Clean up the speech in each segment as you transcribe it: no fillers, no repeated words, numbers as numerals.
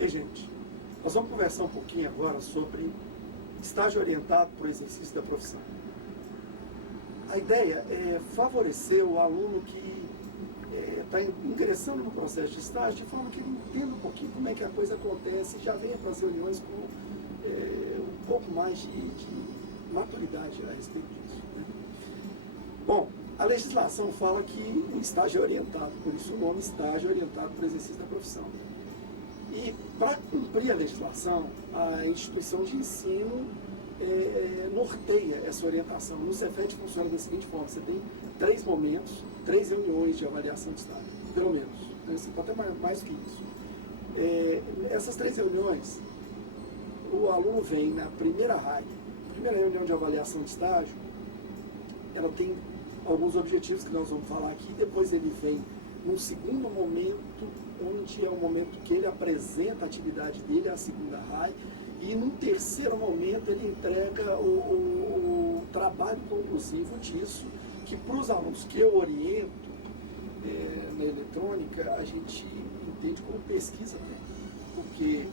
E, gente, nós vamos conversar um pouquinho agora sobre estágio orientado para o exercício da profissão. A ideia é favorecer o aluno que está ingressando no processo de estágio, de forma que ele entenda um pouquinho como é que a coisa acontece e já venha para as reuniões com um pouco mais de maturidade a respeito disso, né? Bom, a legislação fala que o estágio é orientado, por isso o nome estágio orientado para o exercício da profissão. E para cumprir a legislação, a instituição de ensino norteia essa orientação. No Cefet funciona da seguinte forma: você tem 3 momentos, 3 reuniões de avaliação de estágio, pelo menos. Você pode ter mais do que isso. Essas 3 reuniões, o aluno vem na primeira RAI, primeira reunião de avaliação de estágio, ela tem alguns objetivos que nós vamos falar aqui, depois ele vem num segundo momento, onde é o momento que ele apresenta a atividade dele, a segunda RAI, e num terceiro momento ele entrega o trabalho conclusivo disso, que para os alunos que eu oriento na eletrônica, a gente entende como pesquisa técnica, porque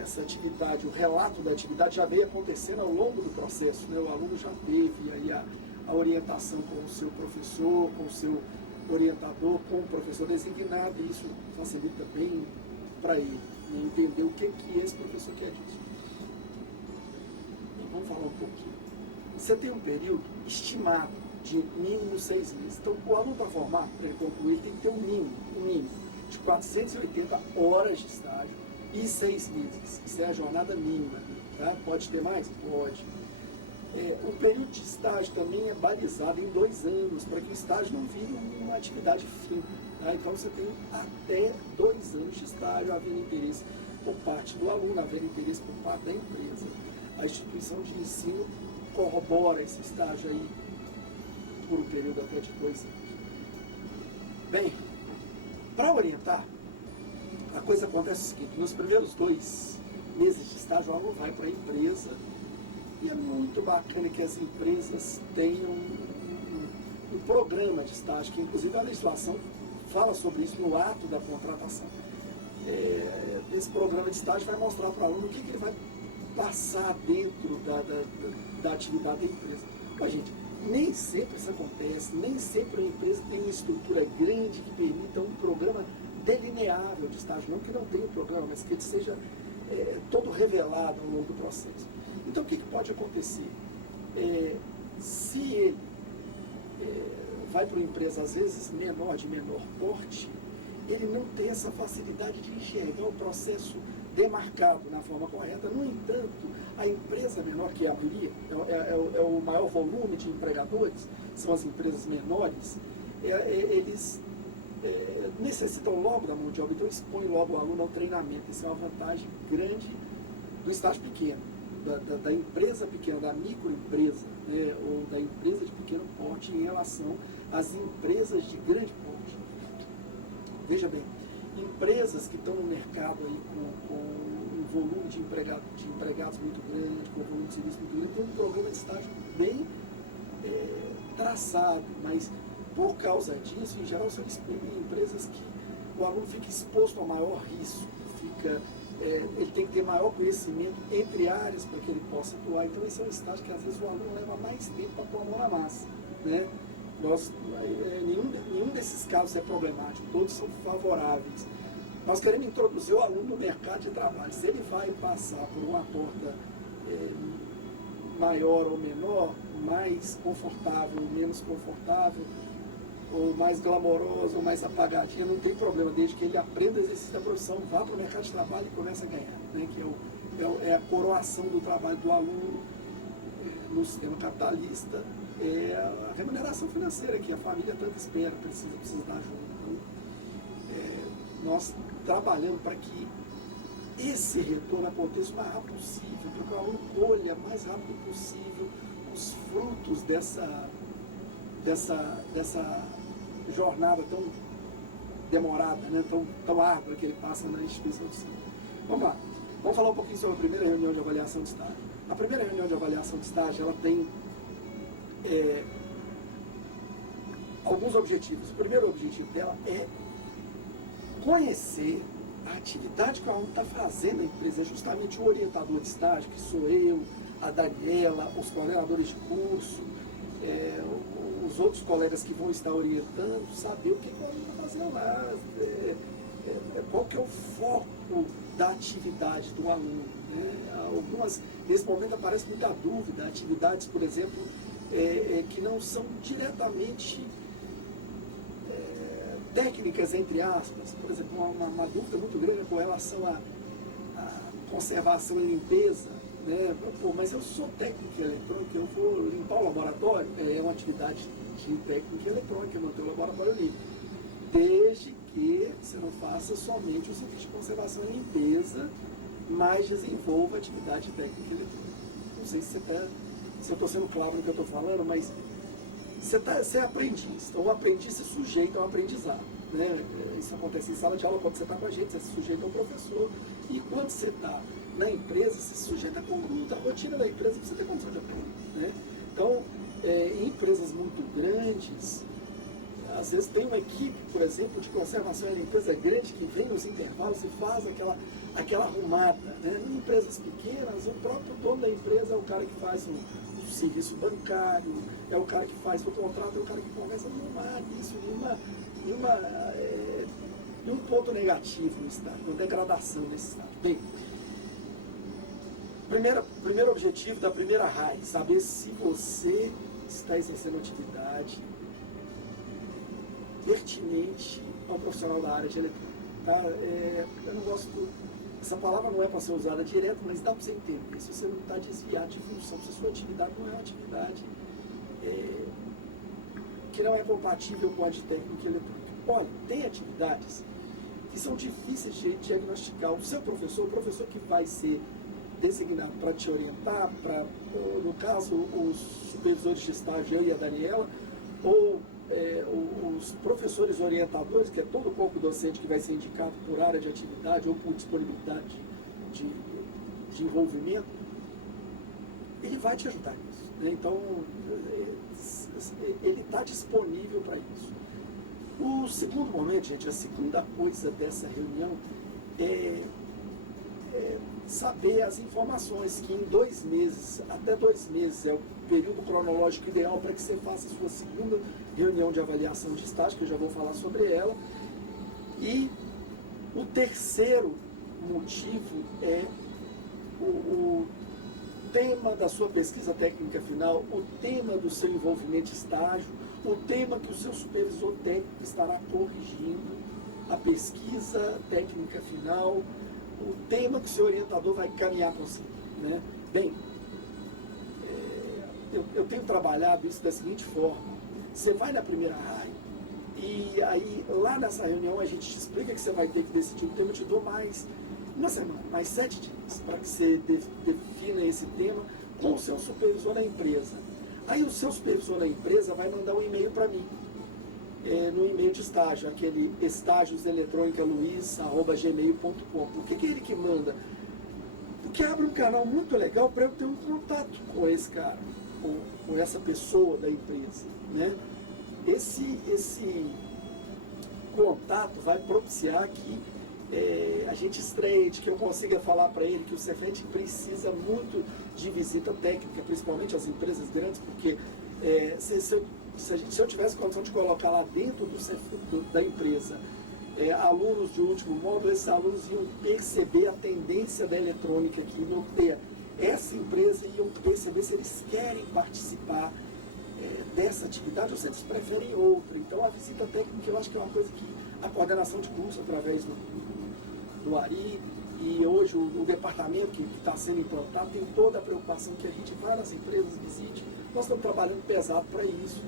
essa atividade, o relato da atividade já veio acontecendo ao longo do processo, né? O aluno já teve aí a orientação com o seu professor, com o seu orientador, com o professor designado, e isso facilita bem para ele, né? Entender o que esse professor quer disso. Então, vamos falar um pouquinho. Você tem um período estimado de mínimo 6 meses. Então, o aluno para formar, para ele concluir, ele tem que ter um mínimo de 480 horas de estágio e 6 meses. Isso é a jornada mínima. Tá? Pode ter mais? Pode. O período de estágio também é balizado em 2 anos, para que o estágio não vire uma atividade fim. Tá? Então você tem até 2 anos de estágio, havendo interesse por parte do aluno, havendo interesse por parte da empresa. A instituição de ensino corrobora esse estágio aí por um período até de 2 anos. Bem, para orientar, a coisa acontece o seguinte: nos primeiros 2 meses de estágio, o aluno vai para a empresa. E é muito bacana que as empresas tenham um programa de estágio, que inclusive a legislação fala sobre isso no ato da contratação. Esse programa de estágio vai mostrar para o aluno o que ele vai passar dentro da atividade da empresa. Mas, gente, nem sempre isso acontece, nem sempre a empresa tem uma estrutura grande que permita um programa delineável de estágio, não que não tenha um programa, mas que ele seja todo revelado ao longo do processo. Então, o que pode acontecer? Se ele vai para uma empresa, às vezes, de menor porte, ele não tem essa facilidade de enxergar o processo demarcado na forma correta. No entanto, a empresa menor que abriria, é o maior volume de empregadores, são as empresas menores, eles necessitam logo da mão de obra, então expõe logo o aluno ao treinamento. Isso é uma vantagem grande do estágio pequeno. Da empresa pequena, da microempresa, né, ou da empresa de pequeno porte em relação às empresas de grande porte. Veja bem, empresas que estão no mercado aí com um volume de empregados muito grande, com um volume de serviço muito grande, tem um programa de estágio bem traçado, mas por causa disso, em geral, são empresas que o aluno fica exposto ao maior risco, ele tem que ter maior conhecimento entre áreas para que ele possa atuar. Então esse é um estágio que às vezes o aluno leva mais tempo para pôr a mão na massa, né? Nenhum desses casos é problemático, todos são favoráveis. Nós queremos introduzir o aluno no mercado de trabalho. Se ele vai passar por uma porta maior ou menor, mais confortável ou menos confortável, ou mais glamourosa, ou mais apagadinha, não tem problema, desde que ele aprenda o exercício da profissão, vá para o mercado de trabalho e comece a ganhar, né? Que é a coroação do trabalho do aluno no sistema capitalista, é a remuneração financeira que a família tanto espera, precisa dar junto. Então, nós trabalhamos para que esse retorno aconteça o mais rápido possível, para que o aluno colha o mais rápido possível os frutos dessa jornada tão demorada, né, tão árdua que ele passa na instituição de ensino. Vamos lá, vamos falar um pouquinho sobre a primeira reunião de avaliação de estágio. A primeira reunião de avaliação de estágio, ela tem alguns objetivos. O primeiro objetivo dela é conhecer A atividade que o aluno está fazendo na empresa é justamente o orientador de estágio, que sou eu, a Daniela, os coordenadores de curso, os outros colegas que vão estar orientando, saber o que o aluno está fazendo lá, qual que é o foco da atividade do aluno. Algumas, nesse momento aparece muita dúvida, atividades, por exemplo, que não são diretamente técnicas, entre aspas. Por exemplo, uma dúvida muito grande com relação à conservação e limpeza. Né? Pô, mas eu sou técnica eletrônica, eu vou limpar o laboratório. É uma atividade de técnica eletrônica, manter o laboratório limpo. Desde que você não faça somente o serviço de conservação e limpeza, mas desenvolva atividade técnica eletrônica. Não sei se eu estou sendo claro no que eu estou falando, mas você é aprendiz. Então o aprendiz se sujeita ao aprendizado. Né? Isso acontece em sala de aula quando você está com a gente, você se sujeita ao professor. E quando você está na empresa, você se sujeita à conduta, à rotina da empresa, para você ter condição de aprender. Né? Então, em empresas muito grandes, às vezes tem uma equipe, por exemplo, de conservação em empresa grande que vem nos intervalos e faz aquela arrumada. Né? Em empresas pequenas, o próprio dono da empresa é o cara que faz o serviço bancário, é o cara que faz o contrato, é o cara que conversa. Não há isso, nenhum ponto negativo no estágio, uma degradação nesse estágio. Bem, primeiro objetivo da primeira RAI, saber se você está exercendo atividade pertinente ao profissional da área de eletrônica. Tá? Eu não gosto, essa palavra não é para ser usada direto, mas dá para você entender. Se você não está desviado de função, se a sua atividade não é uma atividade que não é compatível com a de técnica eletrônica. Olha, tem atividades que são difíceis de diagnosticar. O seu professor, o professor que vai ser designado para te orientar, no caso, os supervisores de estágio, eu e a Daniela, ou os professores orientadores, que é todo o corpo docente que vai ser indicado por área de atividade ou por disponibilidade de envolvimento, ele vai te ajudar nisso. Né? Então, ele está disponível para isso. O segundo momento, gente, a segunda coisa dessa reunião é saber as informações que em 2 meses, até 2 meses, é o período cronológico ideal para que você faça a sua segunda reunião de avaliação de estágio, que eu já vou falar sobre ela. E o terceiro motivo é o tema da sua pesquisa técnica final, o tema do seu envolvimento de estágio, o tema que o seu supervisor técnico estará corrigindo, a pesquisa técnica final, o tema que o seu orientador vai caminhar com você. Né? Bem, eu tenho trabalhado isso da seguinte forma: você vai na primeira RAI e aí lá nessa reunião a gente te explica que você vai ter que decidir o tema, eu te dou mais uma semana, mais 7 dias para que você defina esse tema com o seu supervisor da empresa. Aí o seu supervisor da empresa vai mandar um e-mail para mim, no e-mail de estágio, aquele estágioseletronicaluiz@gmail.com. Por que é ele que manda? Porque abre um canal muito legal para eu ter um contato com esse cara, com essa pessoa da empresa. Né? Esse contato vai propiciar que a gente estreite, que eu consiga falar para ele que o Cefet precisa muito de visita técnica, principalmente as empresas grandes, porque se eu tivesse condição de colocar lá dentro da empresa alunos de último módulo, esses alunos iam perceber a tendência da eletrônica aqui, iam ter essa empresa, iam perceber se eles querem participar dessa atividade ou se eles preferem outra. Então a visita técnica eu acho que é uma coisa que a coordenação de curso através do ARI e hoje o departamento que está sendo implantado tem toda a preocupação que a gente vá nas empresas, visite. Nós estamos trabalhando pesado para isso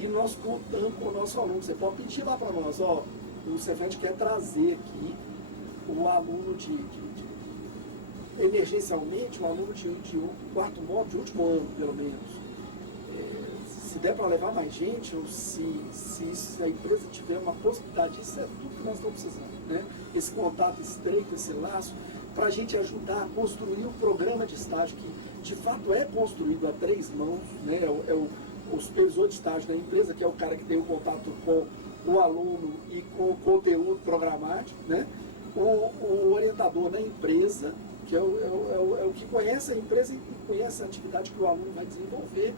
e nós contamos com o nosso aluno. Você pode pedir lá para nós, o Cefet quer trazer aqui o aluno emergencialmente, um aluno de quarto módulo, de último ano, pelo menos. Se der para levar mais gente, ou se a empresa tiver uma possibilidade, isso é tudo que nós estamos precisando. Né? Esse contato estreito, esse laço, para a gente ajudar a construir o programa de estágio, que de fato é construído a 3 mãos, né? O supervisor de estágio da empresa, que é o cara que tem o contato com o aluno e com o conteúdo programático, né? o orientador na empresa, que é o que conhece a empresa e conhece a atividade que o aluno vai desenvolver,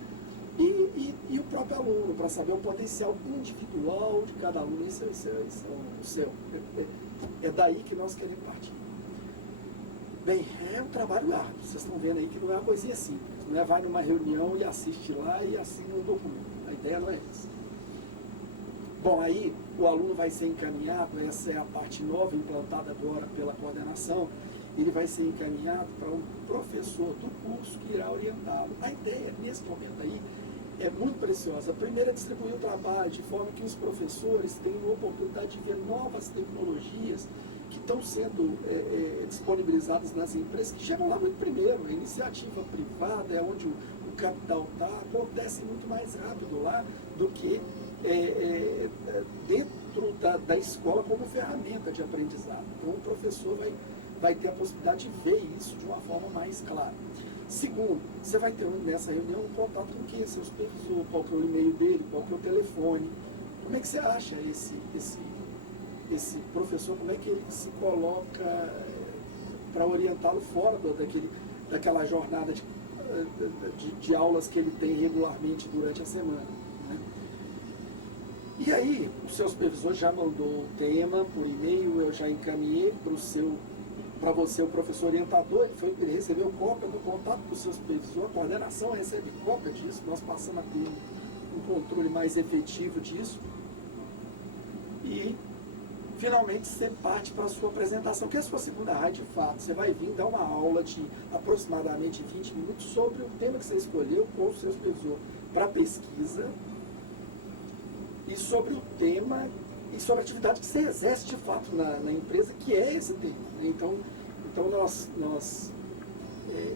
e o próprio aluno, para saber o potencial individual de cada aluno. Isso é o céu. É daí que nós queremos partir. Bem, é um trabalho árduo. Vocês estão vendo aí que não é uma coisinha simples. Não é vai numa reunião e assiste lá e assina um documento. A ideia não é essa. Bom, aí o aluno vai ser encaminhado, essa é a parte nova implantada agora pela coordenação, ele vai ser encaminhado para um professor do curso que irá orientá-lo. A ideia, nesse momento aí, é muito preciosa. A primeira é distribuir o trabalho de forma que os professores tenham a oportunidade de ver novas tecnologias que estão sendo disponibilizadas nas empresas, que chegam lá muito primeiro. A iniciativa privada é onde o capital está, acontece muito mais rápido lá do que dentro da escola como ferramenta de aprendizado. Então o professor vai ter a possibilidade de ver isso de uma forma mais clara. Segundo, você vai ter nessa reunião um contato com quem? Seu supervisor, qual que é o e-mail dele, qual que é o telefone. Como é que você acha esse professor, como é que ele se coloca para orientá-lo fora daquela jornada de aulas que ele tem regularmente durante a semana, né? E aí, o seu supervisor já mandou o tema por e-mail, eu já encaminhei para você, o professor orientador, ele recebeu cópia do contato do seu supervisor, a coordenação recebe cópia disso, nós passamos a ter um controle mais efetivo disso. E, finalmente, você parte para a sua apresentação, que é a sua segunda raia de fato. Você vai vir dar uma aula de aproximadamente 20 minutos sobre o tema que você escolheu com o seu supervisor para pesquisa, e sobre o tema e sobre a atividade que você exerce de fato na empresa, que é esse tema. Então nós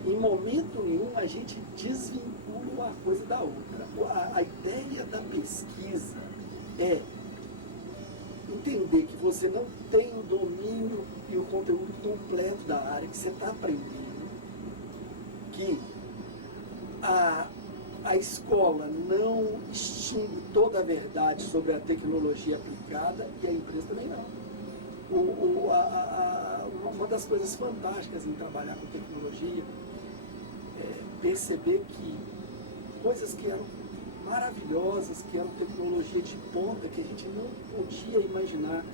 em momento nenhum, a gente desvincula uma coisa da outra. A ideia da pesquisa é entender que você não tem o domínio e o conteúdo completo da área que você está aprendendo, que a escola não extingue toda a verdade sobre a tecnologia aplicada e a empresa também não. Uma das coisas fantásticas em trabalhar com tecnologia é perceber que coisas que eram maravilhosas, que eram tecnologia de ponta, que a gente não podia imaginar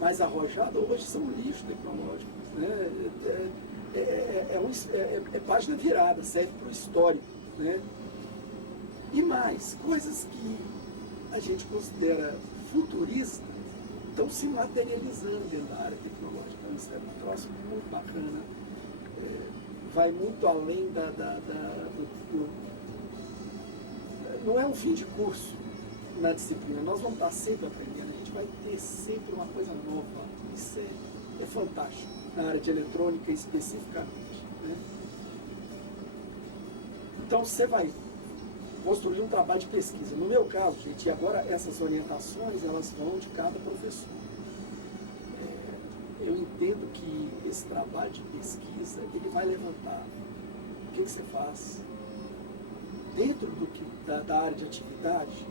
mais arrojada, hoje são lixo tecnológico, né? É página virada, serve para o histórico, né? E mais, coisas que a gente considera futuristas estão se materializando dentro da área tecnológica. Então isso é um troço muito bacana, vai muito além não é um fim de curso na disciplina, nós vamos estar sempre aprendendo, a gente vai ter sempre uma coisa nova. Isso é fantástico, na área de eletrônica especificamente, né? Então você vai construir um trabalho de pesquisa. No meu caso, gente, e agora essas orientações, elas vão de cada professor. Eu entendo que esse trabalho de pesquisa, ele vai levantar o que você faz dentro da área de atividade.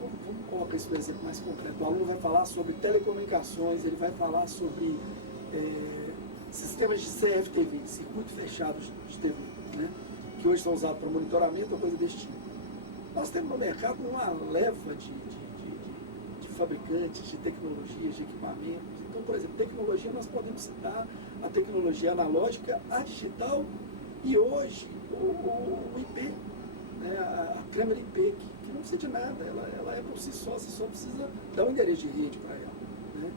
Vamos colocar isso por exemplo mais concreto. O aluno vai falar sobre telecomunicações, ele vai falar sobre sistemas de CFTV, circuito fechado de TV, né? Que hoje são usados para monitoramento ou coisa desse tipo. Nós temos no mercado uma leva de fabricantes, de tecnologias, de equipamentos. Então, por exemplo, tecnologia, nós podemos citar a tecnologia analógica, a digital e hoje o IP, né? A câmera IP, que não precisa de nada, ela é por si só, você só precisa dar um endereço de rede para ela, né?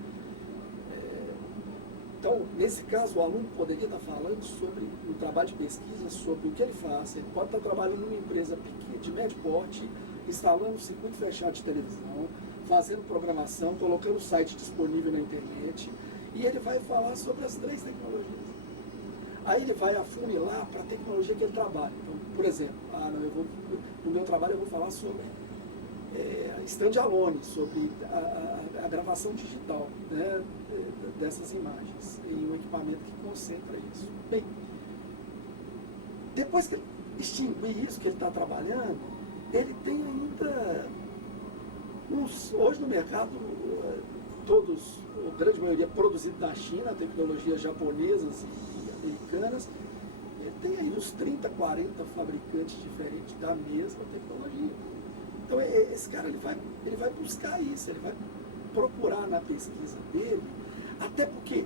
Então, nesse caso, o aluno poderia estar falando sobre o trabalho de pesquisa, sobre o que ele faz. Ele pode estar trabalhando numa empresa pequena, de médio porte, instalando um circuito fechado de televisão, fazendo programação, colocando o site disponível na internet, e ele vai falar sobre as 3 tecnologias. Aí ele vai afunilar para a tecnologia que ele trabalha. Então, por exemplo, no meu trabalho eu vou falar sobre stand-alone, sobre a gravação digital, né, dessas imagens, em um equipamento que concentra isso. Bem, depois que ele extinguir isso que ele está trabalhando, ele tem ainda hoje no mercado todos, a grande maioria produzido na China, tecnologias japonesas e americanas. Tem aí uns 30, 40 fabricantes diferentes da mesma tecnologia. Então esse cara ele vai buscar isso, ele vai procurar na pesquisa dele, até porque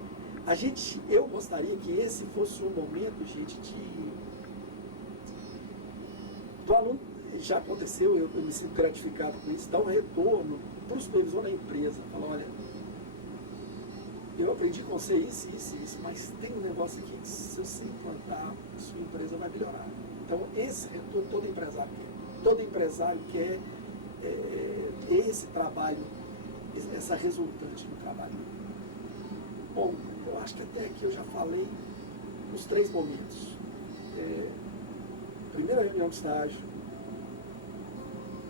eu gostaria que esse fosse um momento, gente, do aluno, já aconteceu, eu me sinto gratificado com isso, dar um retorno para o supervisor da empresa, falar, olha, eu aprendi com você isso, mas tem um negócio aqui que se você implantar, a sua empresa vai melhorar. Então esse retorno todo empresário quer. Todo empresário quer esse trabalho, essa resultante do trabalho. Bom, eu acho que até aqui eu já falei os 3 momentos. Primeira reunião de estágio,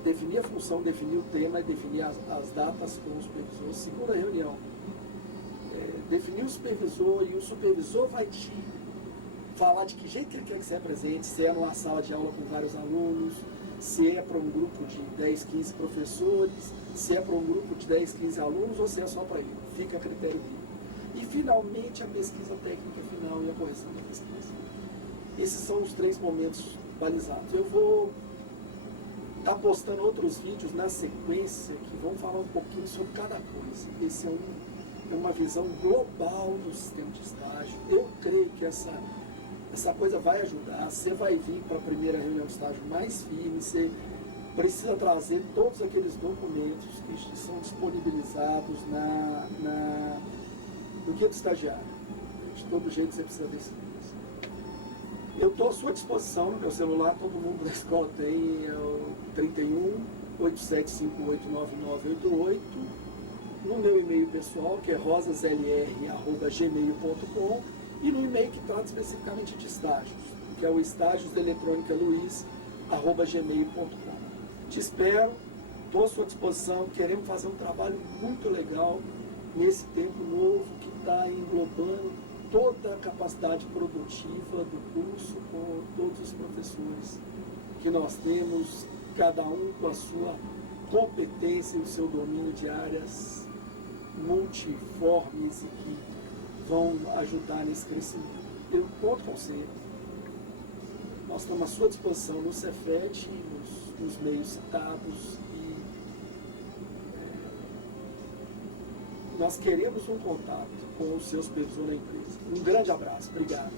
definir a função, definir o tema e definir as datas com o supervisor. Segunda reunião, definir o supervisor, e o supervisor vai te falar de que jeito que ele quer que você apresente, se é numa sala de aula com vários alunos, se é para um grupo de 10, 15 professores, se é para um grupo de 10, 15 alunos ou se é só para ele. Fica a critério dele. E finalmente a pesquisa técnica final e a correção da pesquisa. Esses são os 3 momentos balizados. Eu vou estar postando outros vídeos na sequência que vão falar um pouquinho sobre cada coisa. Esse é uma visão global do sistema de estágio. Eu creio que essa coisa vai ajudar. Você vai vir para a primeira reunião de estágio mais firme, você precisa trazer todos aqueles documentos que são disponibilizados no guia do estagiário. De todo jeito você precisa desse. Eu estou à sua disposição no meu celular, todo mundo da escola tem, é o 31 87589988, no meu e-mail pessoal, que é rosaslr@gmail.com, e no e-mail que trata especificamente de estágios, que é o estágioseletronicaluiz@gmail.com. Te espero, estou à sua disposição, queremos fazer um trabalho muito legal nesse tempo novo que está englobando toda a capacidade produtiva do curso com todos os professores que nós temos, cada um com a sua competência e o seu domínio de áreas multiformes e que vão ajudar nesse crescimento. Eu conto com você. Nós estamos à sua disposição no Cefet, nos meios citados, e nós queremos um contato com o seu supervisor na empresa. Um grande abraço. Obrigado.